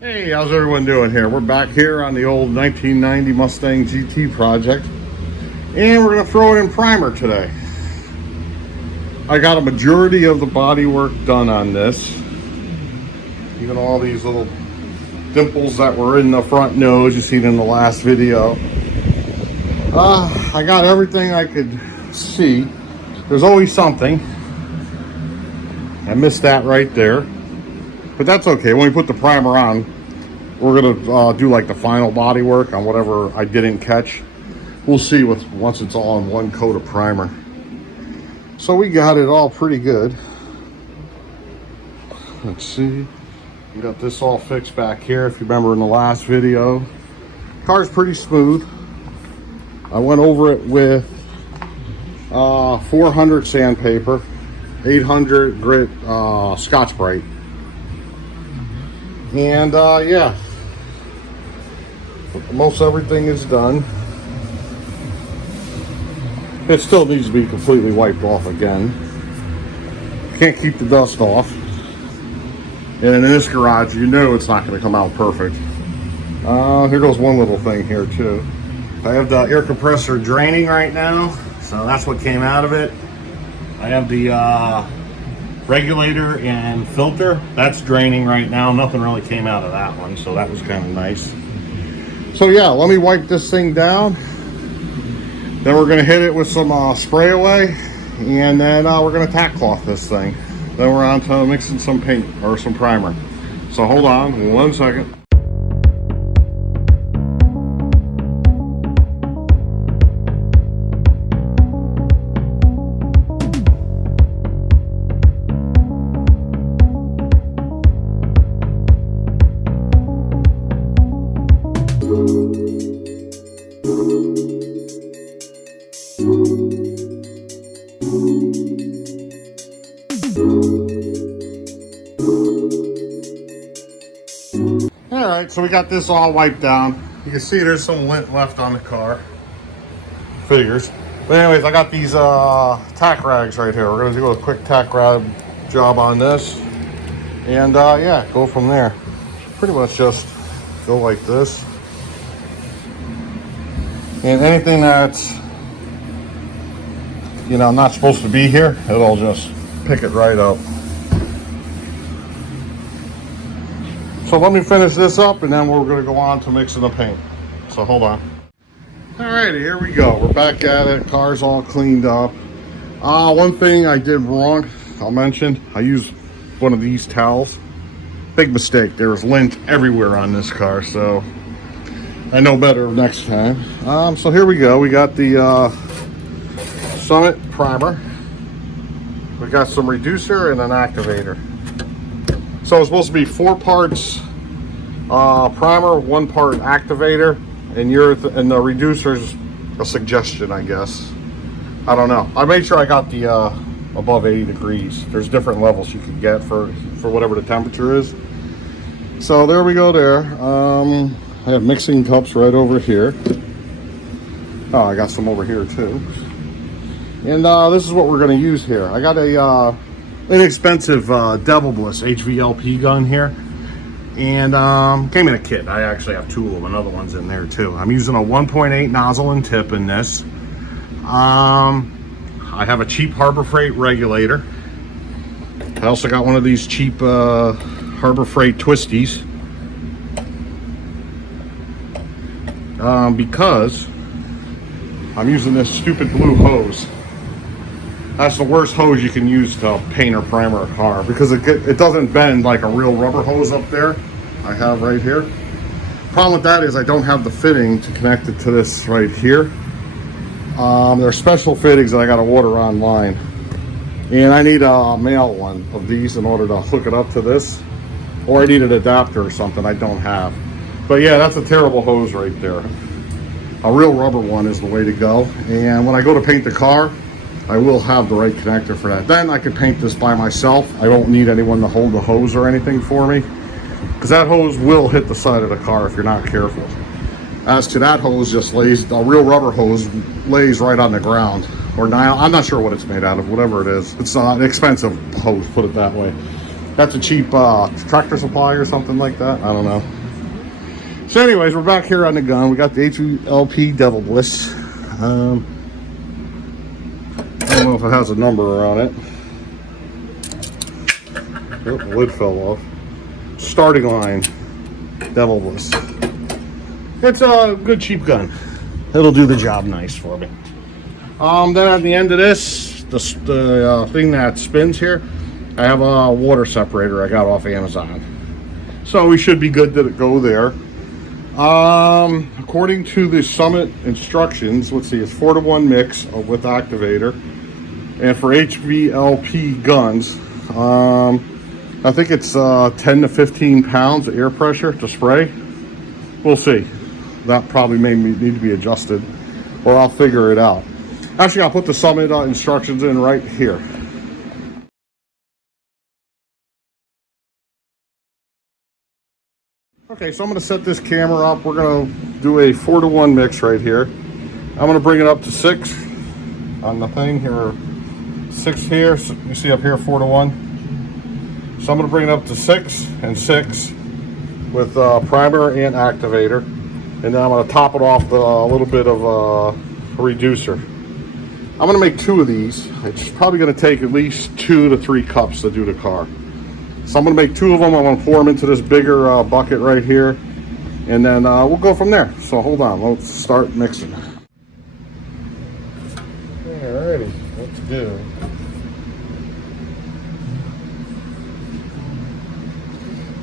Hey, how's everyone doing here? We're back here on the old 1990 Mustang GT project, and we're going to throw it in primer today. I got a majority of the body work done on this. Even all these little dimples that were in the front nose you seen in the last video. I got everything I could see. There's always something. I missed that right there. But that's okay. When we put the primer on, we're gonna do like the final body work on whatever I didn't catch. We'll see once it's all in one coat of primer. So we got it all pretty good. Let's see. We got this all fixed back here. If you remember in the last video, car's pretty smooth. I went over it with 400 sandpaper, 800 grit Scotch-Brite. And yeah, most everything is done. It still needs to be completely wiped off again. Can't keep the dust off. And in this garage, you know it's not going to come out perfect. Here goes one little thing here too. I have the air compressor draining right now, so that's what came out of it. I have the regulator and filter, that's draining right now. Nothing really came out of that one, so that was kind of nice. So yeah, let me wipe this thing down. Then we're going to hit it with some spray away, and then we're going to tack cloth this thing. Then we're on to mixing some paint or some primer. So hold on 1 second. Alright, so we got this all wiped down. You can see there's some lint left on the car. Figures. But anyways, I got these tack rags right here. We're going to do a quick tack rag job on this. And yeah, go from there. Pretty much just go like this. And anything that's, you know, not supposed to be here, it'll just pick it right up. So let me finish this up, and then we're going to go on to mixing the paint. So hold on. Alrighty, here we go. We're back at it. Car's all cleaned up. One thing I did wrong, I'll mention. I used one of these towels. Big mistake. There was lint everywhere on this car, so I know better next time. So here we go. We got the Summit primer. We got some reducer and an activator. So it's supposed to be 4 parts primer, 1 part activator, and the reducer's a suggestion, I guess. I don't know. I made sure I got the above 80 degrees. There's different levels you can get for whatever the temperature is. So there we go there. I have mixing cups right over here. Oh, I got some over here too. And this is what we're going to use here. I got a inexpensive Devil Bliss HVLP gun here, and came in a kit. I actually have 2 of them. Another one's in there too. I'm using a 1.8 nozzle and tip in this. I have a cheap Harbor Freight regulator. I also got one of these cheap Harbor Freight twisties, because I'm using this stupid blue hose. That's the worst hose you can use to paint or primer a car, because it doesn't bend like a real rubber hose up there I have right here. Problem with that is I don't have the fitting to connect it to this right here. There are special fittings that I got to order online, and I need a male one of these in order to hook it up to this, or I need an adapter or something I don't have. But yeah, that's a terrible hose right there. A real rubber one is the way to go. And when I go to paint the car, I will have the right connector for that. Then I can paint this by myself. I won't need anyone to hold the hose or anything for me, because that hose will hit the side of the car if you're not careful. As to that hose, just lays, a real rubber hose lays right on the ground, or nylon. I'm not sure what it's made out of, whatever it is. It's an expensive hose, put it that way. That's a cheap tractor supply or something like that. I don't know. So anyways, we're back here on the gun. We got the HVLP Devil Bliss. I don't know if it has a number on it. Oh, the lid fell off. Starting line Devil Bliss. It's a good cheap gun. It'll do the job nice for me. Then at the end of this, the thing that spins here, I have a water separator I got off Amazon. So we should be good to go there. According to the Summit instructions, let's see, it's 4-to-1 mix with activator. And for HVLP guns, I think it's 10 to 15 pounds of air pressure to spray. We'll see. That probably may need to be adjusted, or I'll figure it out. Actually, I'll put the Summit instructions in right here. Okay, so I'm going to set this camera up. We're going to do a 4-to-1 mix right here. I'm going to bring it up to 6 on the thing here. 6 here. So you see up here 4-to-1. So I'm going to bring it up to 6 and 6 with primer and activator. And then I'm going to top it off with a little bit of a reducer. I'm going to make 2 of these. It's probably going to take at least 2 to 3 cups to do the car. So I'm going to make 2 of them. I'm going to pour them into this bigger bucket right here. And then we'll go from there. So hold on. Let's start mixing. Alrighty. Let's do.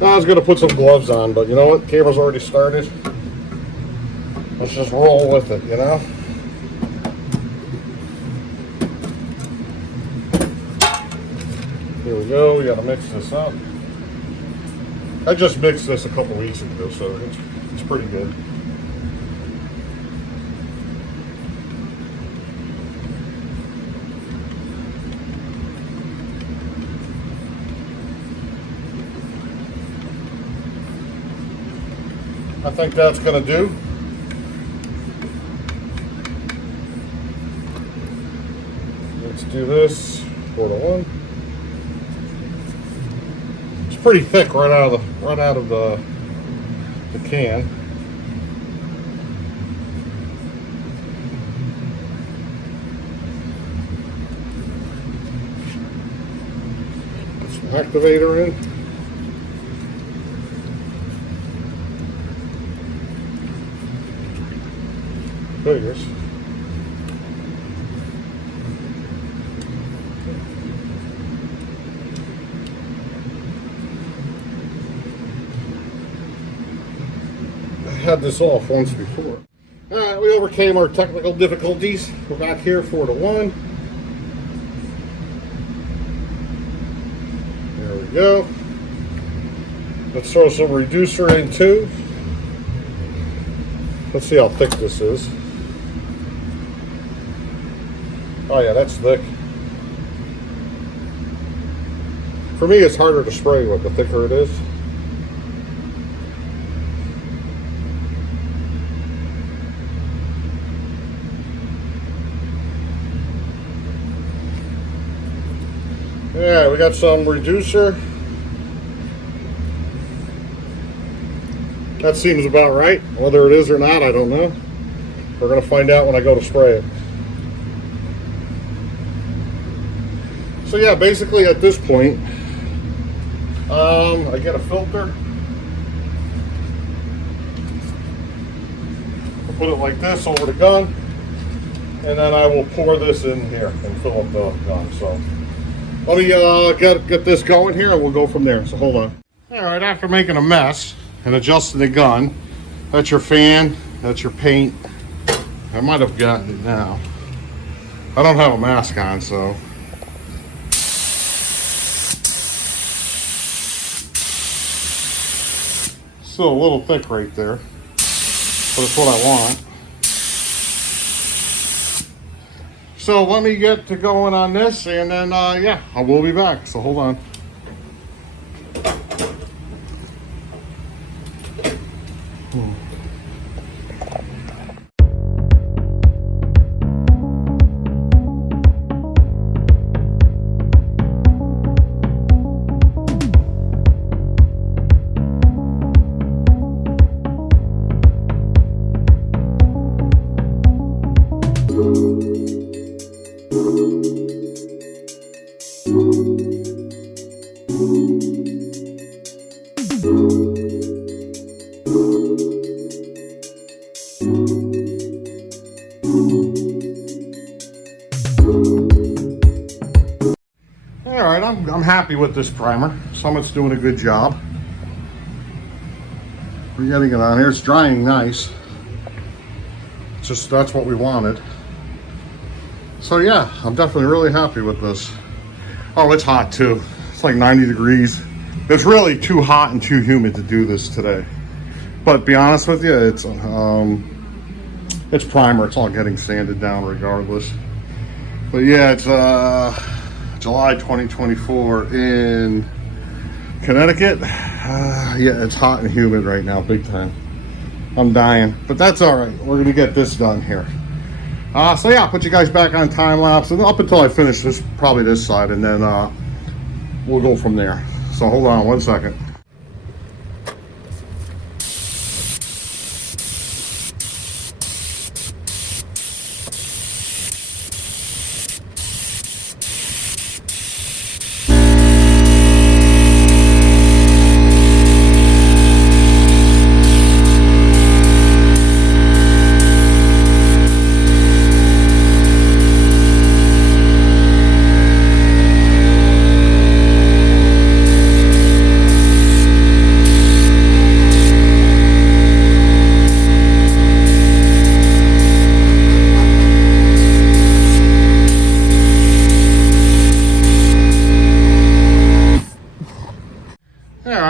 Now I was going to put some gloves on, but you know what? Camera's already started. Let's just roll with it, you know? Here we go. We got to mix this up. I just mixed this a couple weeks ago, so it's pretty good. I think that's going to do. Let's do this 4-to-1. It's pretty thick right out of the can. Put some activator in. Figures. I had this off once before. Alright, we overcame our technical difficulties. We're back here 4-to-1. There we go. Let's throw some reducer in too. Let's see how thick this is. Oh yeah, that's thick. For me, it's harder to spray with the thicker it is. Yeah, we got some reducer. That seems about right. Whether it is or not, I don't know. We're going to find out when I go to spray it. So yeah, basically at this point, I get a filter. I'll put it like this over the gun, and then I will pour this in here and fill up the gun. So let me get this going here, and we'll go from there. So hold on. All right, after making a mess and adjusting the gun, that's your fan, that's your paint. I might have gotten it now. I don't have a mask on, so. Still a little thick right there, but it's what I want. So let me get to going on this, and then yeah, I will be back. So hold on. happy with this primer. Summit's doing a good job. We're getting it on here. It's drying nice. Just that's what we wanted. So yeah, I'm definitely really happy with this. Oh, it's hot too. It's like 90 degrees. It's really too hot and too humid to do this today. But to be honest with you, it's primer. It's all getting sanded down regardless. But yeah, it's July 2024 in Connecticut. Yeah, it's hot and humid right now, big time. I'm dying, but that's all right. We're gonna get this done here. So yeah, I'll put you guys back on time lapse and up until I finish this, probably this side, and then we'll go from there. So hold on one second.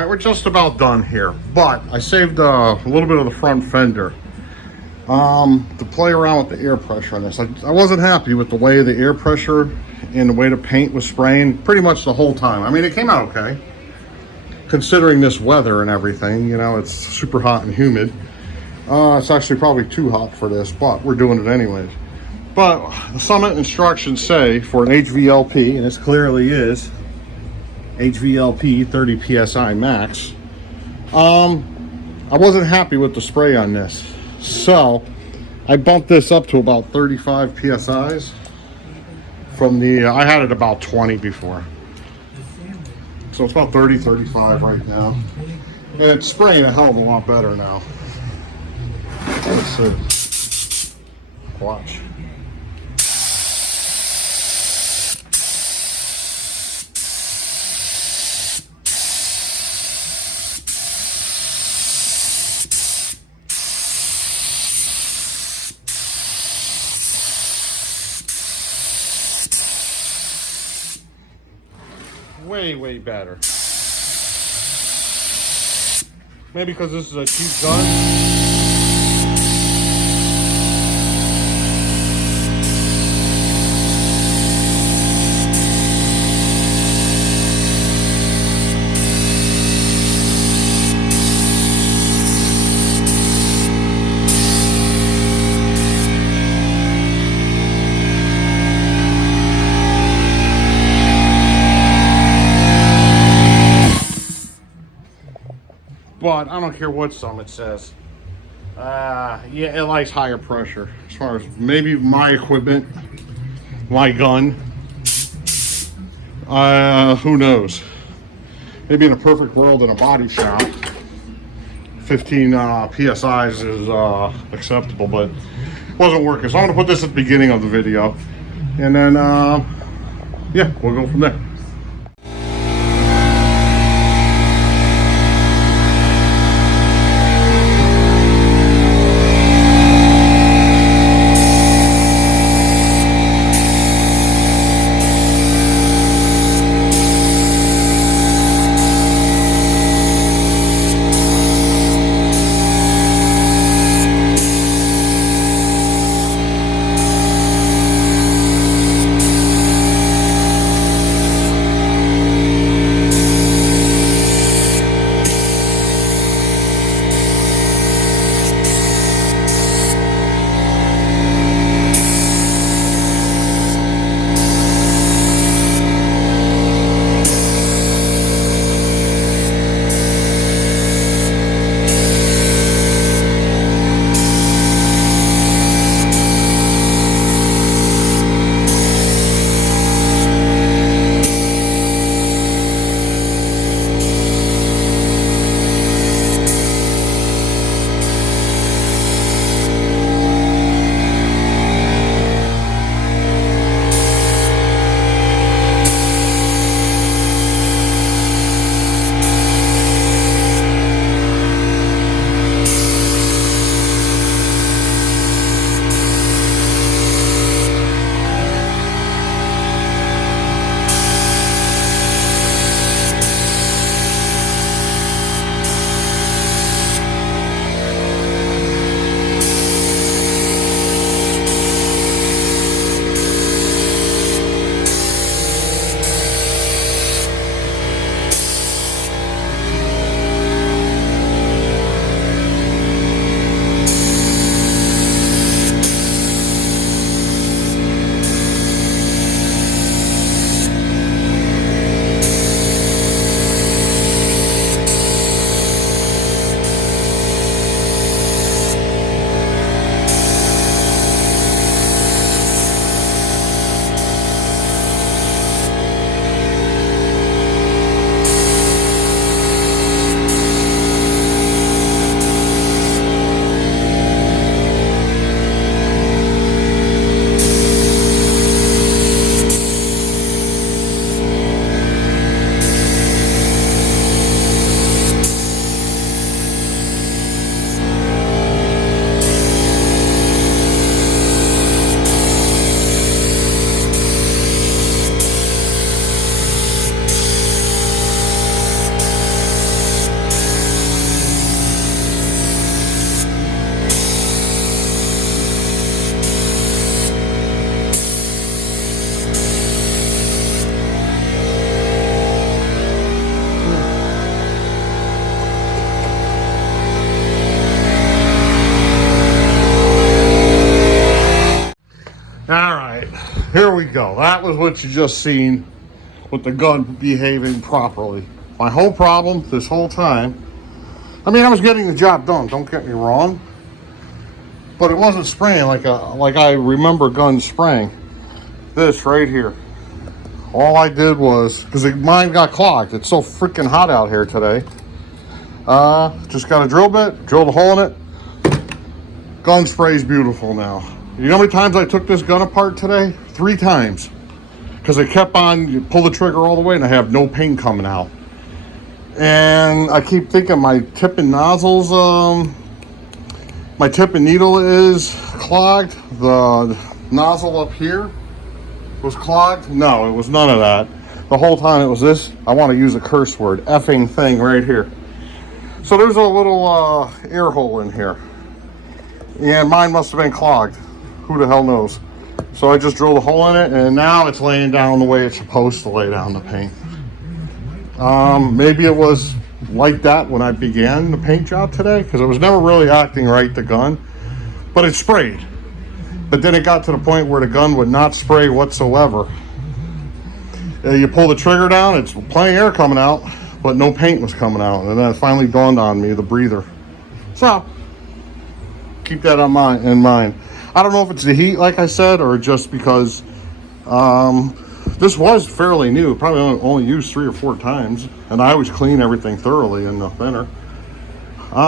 We're just about done here, but I saved a little bit of the front fender to play around with the air pressure on this. I wasn't happy with the way the air pressure and the way the paint was spraying pretty much the whole time. I mean, it came out okay considering this weather and everything. You know, it's super hot and humid. It's actually probably too hot for this, but we're doing it anyways. But the Summit instructions say for an HVLP, and this clearly is HVLP 30 psi max. I wasn't happy with the spray on this, so I bumped this up to about 35 psi's from the I had it about 20 before, so it's about 30-35 right now, and it's spraying a hell of a lot better now. Let's see. Watch. Way better. Maybe because this is a cheap gun. But I don't care what Summit says. Yeah, it likes higher pressure. As far as maybe my equipment, my gun, who knows? Maybe in a perfect world in a body shop, 15 PSIs is acceptable, but it wasn't working. So I'm gonna put this at the beginning of the video, and then yeah, we'll go from there. here we go. That was what you just seen with the gun behaving properly. My whole problem this whole time, I mean, I was getting the job done, don't get me wrong, but it wasn't spraying like I remember guns spraying. This right here. All I did was, because mine got clogged. It's so freaking hot out here today. Just got a drill bit, drilled a hole in it. Gun spray's beautiful now. You know how many times I took this gun apart today? 3 times. Because I kept on, you pull the trigger all the way and I have no paint coming out. And I keep thinking my tip and nozzles, my tip and needle is clogged. The nozzle up here was clogged. No, it was none of that. The whole time it was this, I want to use a curse word, effing thing right here. So there's a little air hole in here. And mine must have been clogged. Who the hell knows? So I just drilled a hole in it, and now it's laying down the way it's supposed to lay down the paint. Maybe it was like that when I began the paint job today, because it was never really acting right, the gun. But it sprayed. But then it got to the point where the gun would not spray whatsoever. You pull the trigger down, it's plenty of air coming out, but no paint was coming out. And then it finally dawned on me, the breather. So, keep that in mind. I don't know if it's the heat, like I said, or just because this was fairly new. Probably only used 3 or 4 times. And I always clean everything thoroughly in the thinner.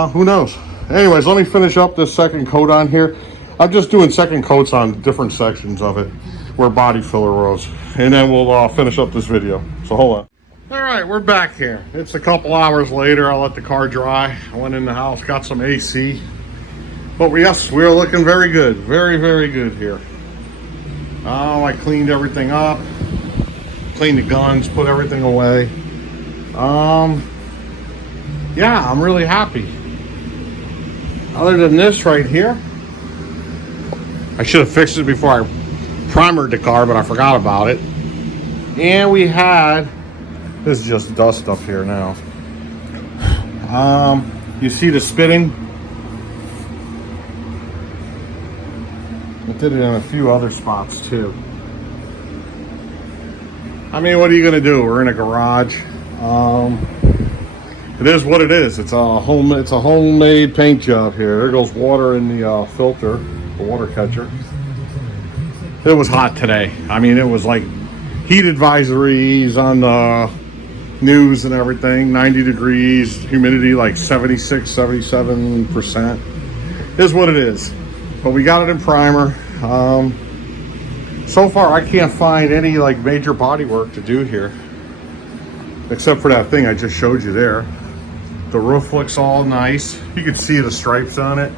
Who knows? Anyways, let me finish up this second coat on here. I'm just doing second coats on different sections of it where body filler was. And then we'll finish up this video. So hold on. All right, we're back here. It's a couple hours later. I let the car dry. I went in the house, got some AC. But yes, we're looking very good. Very, very good here. Oh, I cleaned everything up. Cleaned the guns, put everything away. Yeah, I'm really happy. Other than this right here, I should have fixed it before I primered the car, but I forgot about it. And we had, this is just dust up here now. You see the spitting? I did it in a few other spots too. I mean, what are you gonna do? We're in a garage. It is what it is. It's a homemade paint job here. There goes water in the filter, the water catcher. It was hot today. I mean, it was like heat advisories on the news and everything. 90 degrees, humidity like 76, 77%. It is what it is. But we got it in primer. So far, I can't find any like major body work to do here, except for that thing I just showed you there. The roof looks all nice. You can see the stripes on it.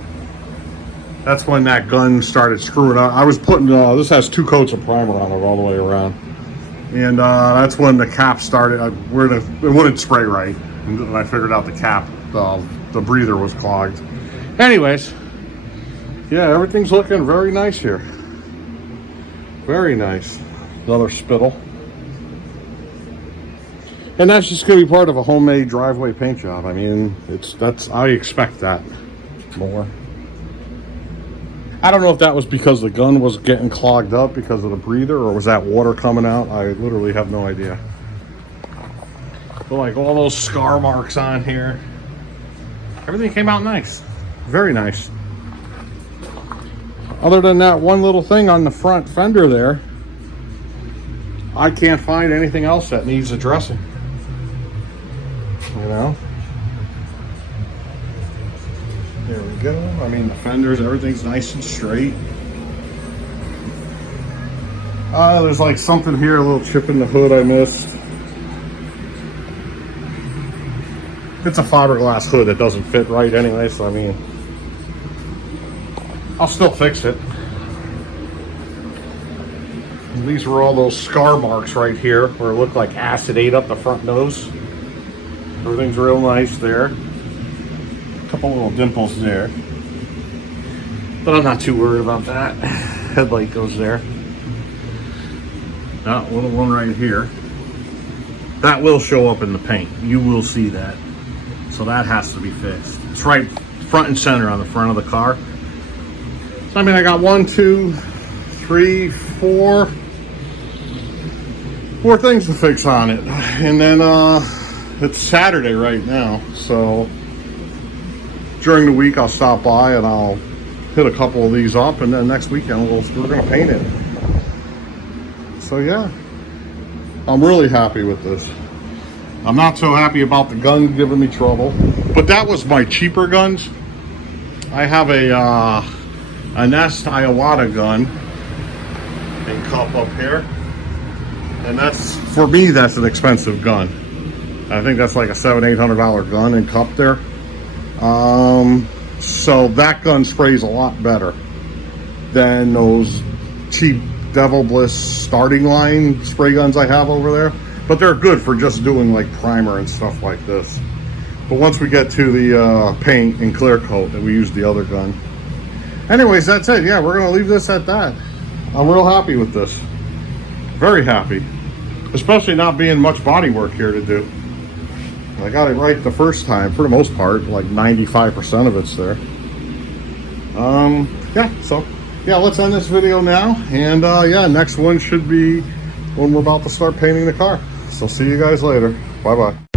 That's when that gun started screwing up. I was putting, this has 2 coats of primer on it all the way around. And that's when the cap started, it wouldn't spray right. And I figured out the cap, the breather was clogged. Anyways. Yeah, everything's looking very nice here. Very nice. Another spittle. And that's just gonna be part of a homemade driveway paint job. I mean, I expect that more. I don't know if that was because the gun was getting clogged up because of the breather, or was that water coming out? I literally have no idea. But like all those scar marks on here, everything came out nice. Very nice. Other than that one little thing on the front fender there, I can't find anything else that needs addressing. You know? There we go. I mean, the fenders, everything's nice and straight. There's like something here, a little chip in the hood I missed. It's a fiberglass hood that doesn't fit right anyway, so I mean, I'll still fix it. And these were all those scar marks right here where it looked like acid ate up the front nose. Everything's real nice there. A couple little dimples there. But I'm not too worried about that. Headlight goes there. That little one right here. That will show up in the paint. You will see that. So that has to be fixed. It's right front and center on the front of the car. So I mean, I got 1, 2, 3, 4, more things to fix on it. And then it's Saturday right now, so during the week I'll stop by and I'll hit a couple of these up, and then next weekend we're gonna paint it. So yeah, I'm really happy with this. I'm not so happy about the gun giving me trouble, but that was my cheaper guns. I have a Nest Iowata gun and cup up here, and that's, for me, that's an expensive gun. I think that's like a $700-800 gun and cup there. So that gun sprays a lot better than those cheap Devil Bliss starting line spray guns I have over there. But they're good for just doing like primer and stuff like this. But once we get to the paint and clear coat, then we use the other gun. Anyways, that's it. Yeah, we're gonna leave this at that. I'm real happy with this. Very happy. Especially not being much body work here to do. I got it right the first time, for the most part, like 95% of it's there. Yeah, so, yeah, let's end this video now. And yeah, next one should be when we're about to start painting the car. So see you guys later. Bye-bye.